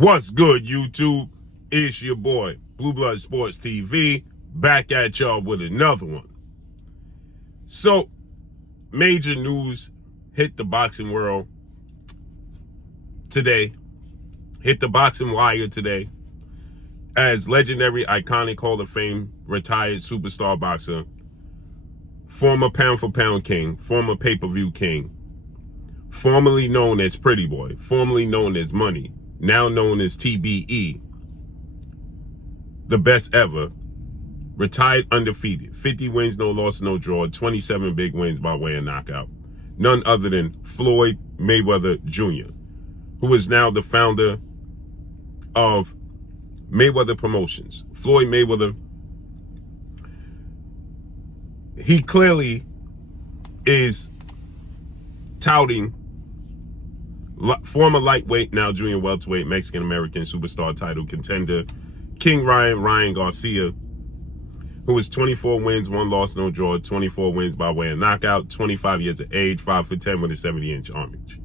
What's good, YouTube? It's your boy, Blue Blood Sports TV, back at y'all with another one. So, major news hit the boxing world today, hit the boxing wire today, as legendary, iconic Hall of Fame, retired superstar boxer, former pound-for-pound king, former pay-per-view king, formerly known as Pretty Boy, formerly known as Money, now known as TBE, the best ever, retired undefeated, 50 wins, no loss, no draw, 27 big wins by way of knockout. None other than Floyd Mayweather Jr., who is now the founder of Mayweather Promotions. Floyd Mayweather, he clearly is touting former lightweight, now junior welterweight, Mexican-American superstar title contender, King Ryan Garcia, who is 24 wins, 1 loss, no draw, 24 wins by way of knockout, 25 years of age, 5'10" with a 70-inch arm reach.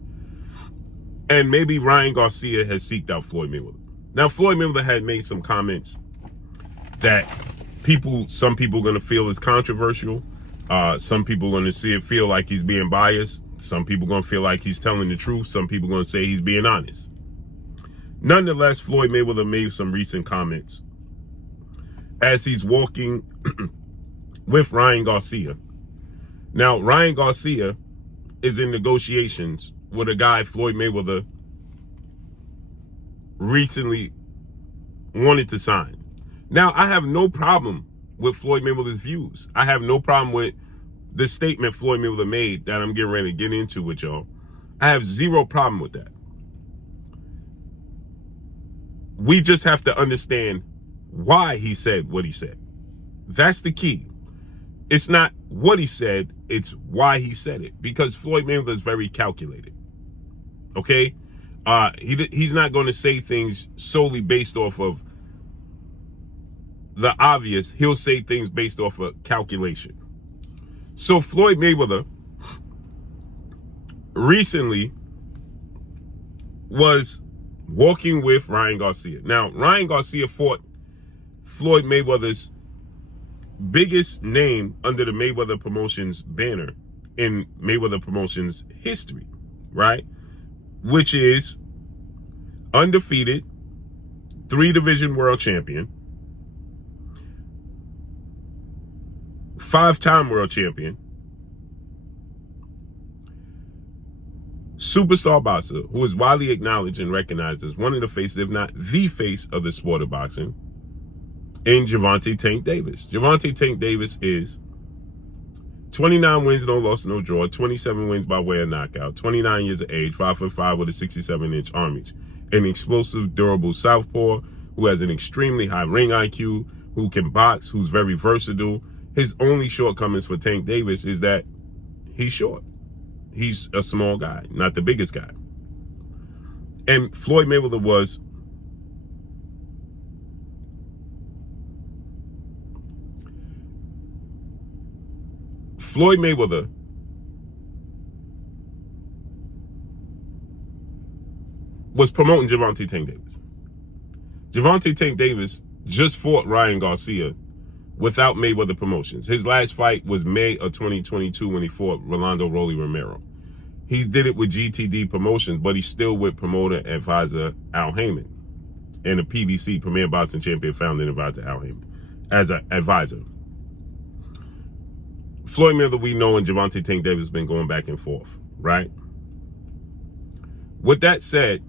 And maybe Ryan Garcia has seeked out Floyd Mayweather. Now, Floyd Mayweather had made some comments that some people are going to feel is controversial. Some people are going to feel like he's being biased. Some people are going to feel like he's telling the truth. Some people are going to say he's being honest. Nonetheless, Floyd Mayweather made some recent comments as he's walking with Ryan Garcia. Now, Ryan Garcia is in negotiations with a guy Floyd Mayweather recently wanted to sign. Now, I have no problem with Floyd Mayweather's views. I have no problem with the statement Floyd Mayweather made that I'm getting ready to get into with y'all. I have zero problem with that. We just have to understand why he said what he said. That's the key. It's not what he said, it's why he said it. Because Floyd Mayweather is very calculated. Okay? He's not going to say things solely based off of the obvious. He'll say things based off of calculation. So Floyd Mayweather recently was walking with Ryan Garcia. Now, Ryan Garcia fought Floyd Mayweather's biggest name under the Mayweather Promotions banner in Mayweather Promotions history, right? Which is undefeated, 3-division world champion, 5-time world champion, superstar boxer who is widely acknowledged and recognized as one of the faces, if not the face of the sport of boxing, in Gervonta Tank Davis. Gervonta Tank Davis is 29 wins, no loss, no draw, 27 wins by way of knockout, 29 years of age, 5'5" with a 67-inch arm reach, an explosive, durable southpaw who has an extremely high ring IQ, who can box, who's very versatile. His only shortcomings for Tank Davis is that he's short. He's a small guy, not the biggest guy. And Floyd Mayweather was promoting Gervonta Tank Davis. Gervonta Tank Davis just fought Ryan Garcia without Mayweather Promotions. His last fight was May of 2022 when he fought Rolando Rolly Romero. He did it with GTD Promotions, but he's still with promoter advisor Al Heyman and the PBC, Premier Boxing Champion founding advisor Al Heyman as an advisor. Floyd Mayweather, we know, and Gervonta Tank Davis has been going back and forth, right? With that said,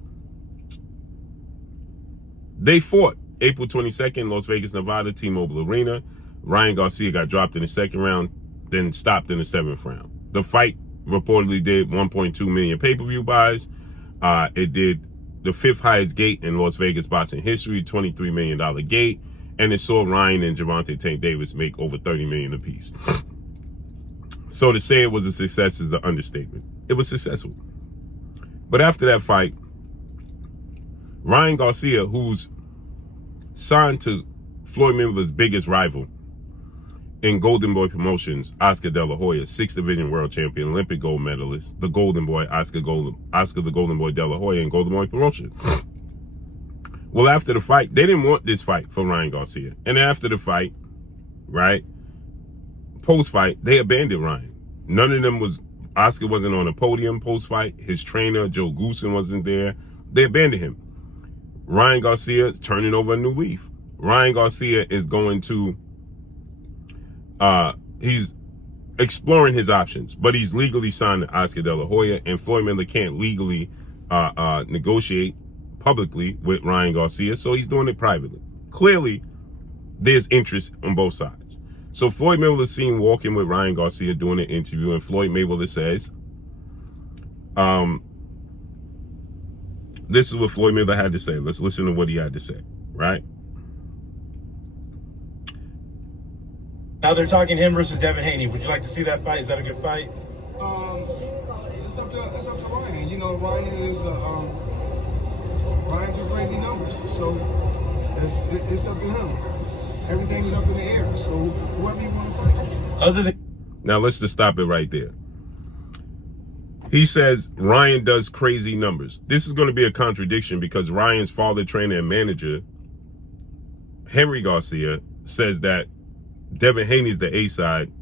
they fought April 22nd, Las Vegas, Nevada, T-Mobile Arena. Ryan Garcia got dropped in the second round, then stopped in the 7th round. The fight reportedly did 1.2 million pay-per-view buys. It did the 5th highest gate in Las Vegas boxing history, $23 million gate, and it saw Ryan and Gervonta Tank Davis make over $30 million apiece. So to say it was a success is the understatement. It was successful. But after that fight, Ryan Garcia, who's signed to Floyd Mayweather's biggest rival in Golden Boy Promotions, Oscar De La Hoya, 6th division world champion, Olympic gold medalist, the Golden Boy, Oscar the Golden Boy De La Hoya in Golden Boy Promotions. Well, after the fight, they didn't want this fight for Ryan Garcia. And after the fight, right, post-fight, they abandoned Ryan. None of them Oscar wasn't on the podium post-fight. His trainer, Joe Goosen, wasn't there. They abandoned him. Ryan Garcia is turning over a new leaf. Ryan Garcia is going to, he's exploring his options, but he's legally signed to Oscar De La Hoya, and Floyd Mayweather can't legally negotiate publicly with Ryan Garcia, so he's doing it privately. Clearly, there's interest on both sides. So Floyd Mayweather is seen walking with Ryan Garcia doing an interview, and Floyd Mayweather says, this is what Floyd Mayweather had to say. Let's listen to what he had to say, right? Now they're talking him versus Devin Haney. Would you like to see that fight? Is that a good fight? It's up to Ryan. You know, Ryan is Ryan do crazy numbers, so it's up to him. Everything's up in the air. So whoever you want to fight. Now let's just stop it right there. He says Ryan does crazy numbers. This is going to be a contradiction because Ryan's father, trainer, and manager, Henry Garcia, says that Devin Haney's the A side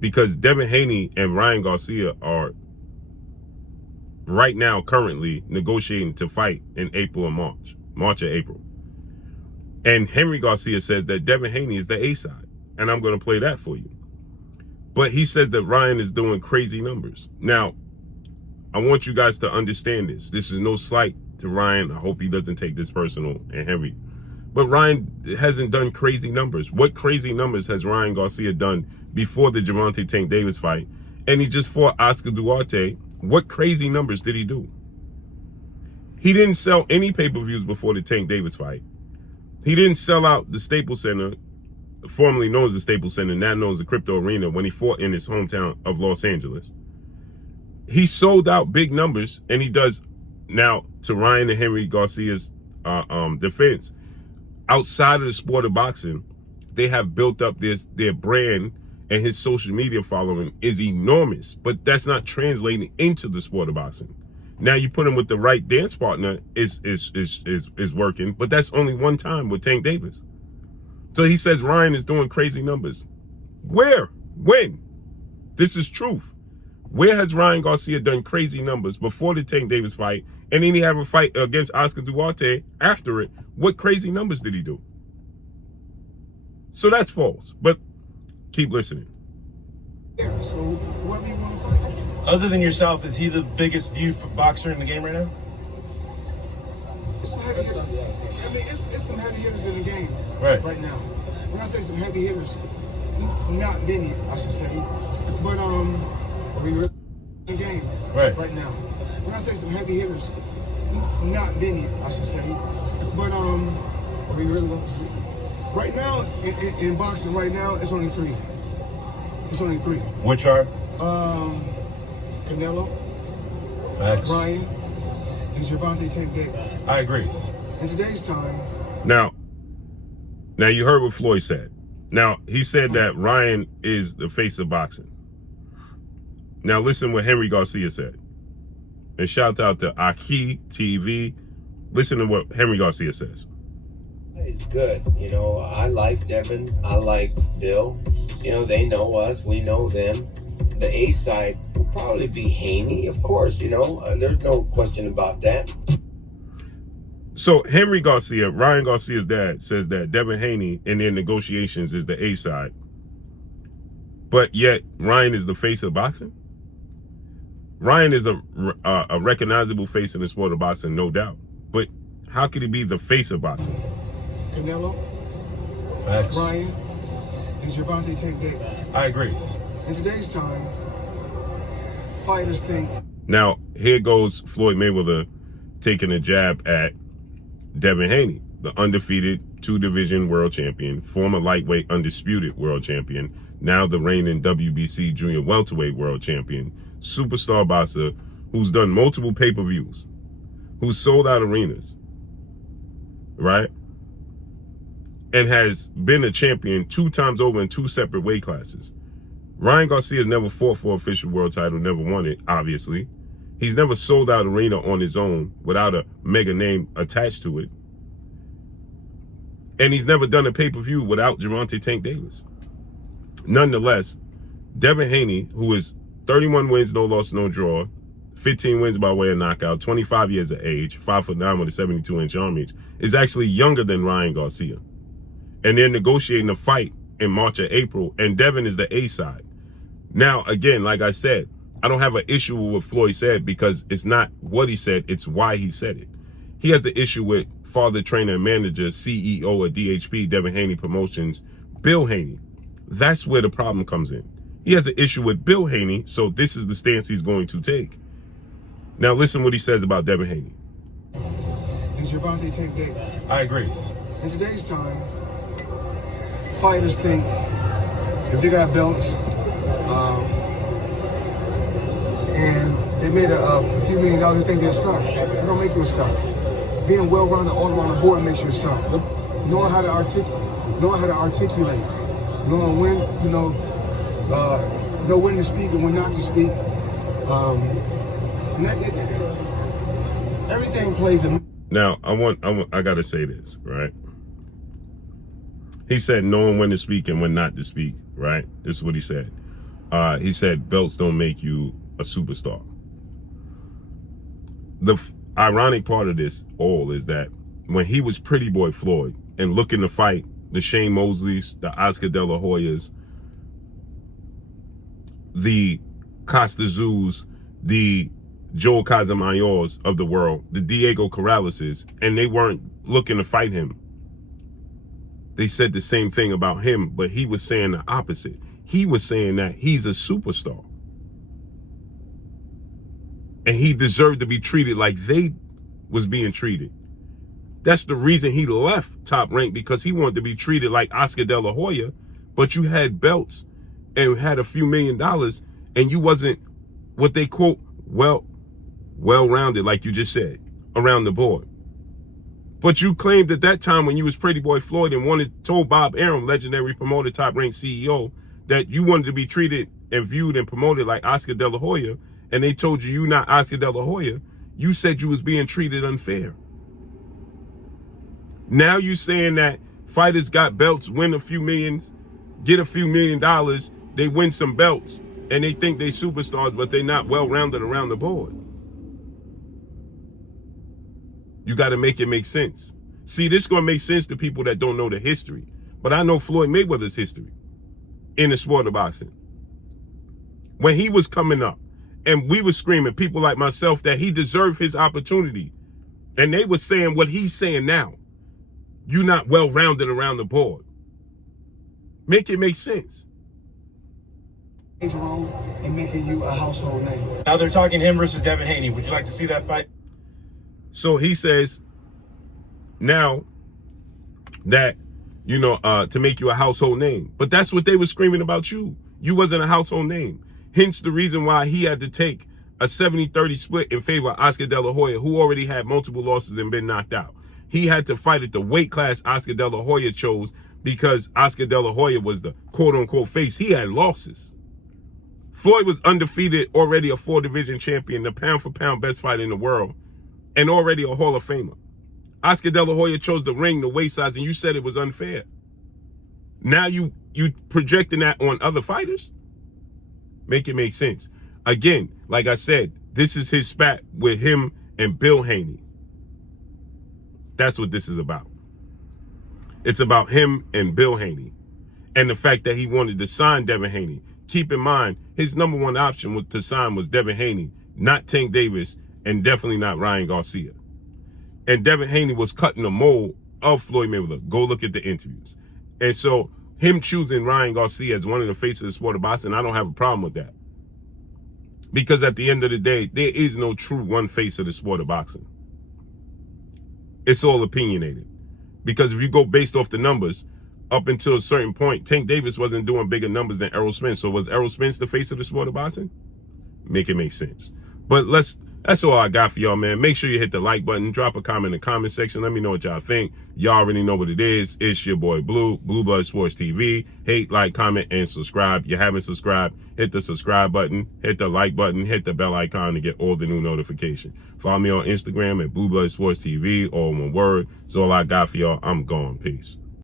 because Devin Haney and Ryan Garcia are right now currently negotiating to fight in April and March or April. And Henry Garcia says that Devin Haney is the A side. And I'm going to play that for you. But he says that Ryan is doing crazy numbers. Now, I want you guys to understand this. This is no slight to Ryan. I hope he doesn't take this personal, and Henry. But Ryan hasn't done crazy numbers. What crazy numbers has Ryan Garcia done before the Gervonta Tank Davis fight? And he just fought Oscar Duarte. What crazy numbers did he do? He didn't sell any pay-per-views before the Tank Davis fight. He didn't sell out the Staples Center, formerly known as the Staples Center, now known as the Crypto Arena, when he fought in his hometown of Los Angeles. He sold out big numbers, and he does now, to Ryan and Henry Garcia's defense. Outside of the sport of boxing, they have built up their brand, and his social media following is enormous. But that's not translating into the sport of boxing. Now you put him with the right dance partner is working, but that's only one time with Tank Davis. So he says Ryan is doing crazy numbers. Where? When? This is truth. Where has Ryan Garcia done crazy numbers before the Tank Davis fight, and then he have a fight against Oscar Duarte after it? What crazy numbers did he do? So that's false, but keep listening. So whoever you want to fight. Other than yourself, is he the biggest viewed boxer in the game right now? It's some heavy hitters. I mean, it's some heavy hitters in the game right now. When I say some heavy hitters, not many, I should say, but we really in the game right now. When I say some heavy hitters, not many, I should say, but we really right now in boxing right now it's only three. It's only three. Which are? Canelo, Facts. Ryan, and Gervonta Tank Davis. I agree. In today's time. Now you heard what Floyd said. Now, he said that Ryan is the face of boxing. Now listen what Henry Garcia said. And shout out to Aki TV. Listen to what Henry Garcia says. It's good. You know, I like Devin. I like Bill. You know, they know us. We know them. The A side will probably be Haney, of course. You know, there's no question about that. So Henry Garcia, Ryan Garcia's dad, says that Devin Haney in their negotiations is the A side. But yet Ryan is the face of boxing? Ryan is a recognizable face in the sport of boxing, no doubt. But how could he be the face of boxing? Canelo, Facts. Ryan, and Gervonta Tank Davis. I agree. In today's time, fighters think. Now, here goes Floyd Mayweather taking a jab at Devin Haney, the undefeated two-division world champion, former lightweight undisputed world champion, now the reigning WBC junior welterweight world champion, superstar boxer who's done multiple pay-per-views, who's sold out arenas, right? And has been a champion 2 times over in 2 separate weight classes. Ryan Garcia's never fought for an official world title, never won it, obviously. He's never sold out arena on his own without a mega name attached to it. And he's never done a pay-per-view without Gervonta Tank Davis. Nonetheless, Devin Haney, who is 31 wins, no loss, no draw, 15 wins by way of knockout, 25 years of age, 5'9" with a 72-inch arm reach, is actually younger than Ryan Garcia. And they're negotiating a fight in March or April, and Devin is the A side. Now, again, like I said, I don't have an issue with what Floyd said because it's not what he said, it's why he said it. He has the issue with father, trainer, and manager, CEO of DHP, Devin Haney Promotions, Bill Haney. That's where the problem comes in. He has an issue with Bill Haney, so this is the stance he's going to take. Now listen what he says about Devin Haney. And Gervonta Tank Davis. I agree. In today's time, fighters think if they got belts and they made a few $1 million, they think they're a star. That don't make you a star. Being well-rounded all around the board makes you a star. Knowing how to articulate, knowing when, know when to speak and when not to speak. And everything plays a... Now, I gotta say this, right? He said knowing when to speak and when not to speak, right? This is what he said. He said belts don't make you a superstar. The ironic part of this all is that when he was Pretty Boy Floyd and looking to fight the Shane Mosleys, the Oscar De La Hoyas, the Costa Zoos, the Joe Casamayors of the world, the Diego Corraleses, and they weren't looking to fight him. They said the same thing about him, but he was saying the opposite. He was saying that he's a superstar. And he deserved to be treated like they was being treated. That's the reason he left Top Rank, because he wanted to be treated like Oscar De La Hoya, but you had belts and had a few $1 million and you wasn't what they quote, well-rounded, like you just said, around the board. But you claimed at that time when you was Pretty Boy Floyd and told Bob Arum, legendary promoter, Top Rank CEO, that you wanted to be treated and viewed and promoted like Oscar De La Hoya, and they told you not Oscar De La Hoya, you said you was being treated unfair. Now you saying that fighters got belts, win a few millions, get a few $1 million, they win some belts, and they think they superstars, but they're not well-rounded around the board. You got to make it make sense. See, this is going to make sense to people that don't know the history. But I know Floyd Mayweather's history in the sport of boxing. When he was coming up, and we were screaming, people like myself, that he deserved his opportunity. And they were saying what he's saying now. You're not well-rounded around the board. Make it make sense. And making you a household name. Now they're talking him versus Devin Haney. Would you like to see that fight? So he says now that, to make you a household name. But that's what they were screaming about you. You wasn't a household name. Hence the reason why he had to take a 70-30 split in favor of Oscar De La Hoya, who already had multiple losses and been knocked out. He had to fight at the weight class Oscar De La Hoya chose because Oscar De La Hoya was the quote-unquote face. He had losses. Floyd was undefeated, already a 4-division champion, the pound-for-pound best fighter in the world, and already a Hall of Famer. Oscar De La Hoya chose the ring, the weight size, and you said it was unfair. Now you projecting that on other fighters? Make it make sense. Again, like I said, this is his spat with him and Bill Haney. That's what this is about. It's about him and Bill Haney. And the fact that he wanted to sign Devin Haney. Keep in mind, his number one option to sign was Devin Haney, not Tank Davis, and definitely not Ryan Garcia. And Devin Haney was cutting the mold of Floyd Mayweather. Go look at the interviews. And so him choosing Ryan Garcia as one of the faces of the sport of boxing, I don't have a problem with that. Because at the end of the day, there is no true one face of the sport of boxing. It's all opinionated. Because if you go based off the numbers, up until a certain point, Tank Davis wasn't doing bigger numbers than Errol Spence. So was Errol Spence the face of the sport of boxing? Make it make sense. But let's That's all I got for y'all, man. Make sure you hit the like button. Drop a comment in the comment section. Let me know what y'all think. Y'all already know what it is. It's your boy Blue Blood Sports TV. Hate, like, comment, and subscribe. You haven't subscribed, hit the subscribe button, hit the like button, hit the bell icon to get all the new notifications. Follow me on Instagram at Blue Blood Sports TV, all one word. That's all I got for y'all. I'm gone. Peace.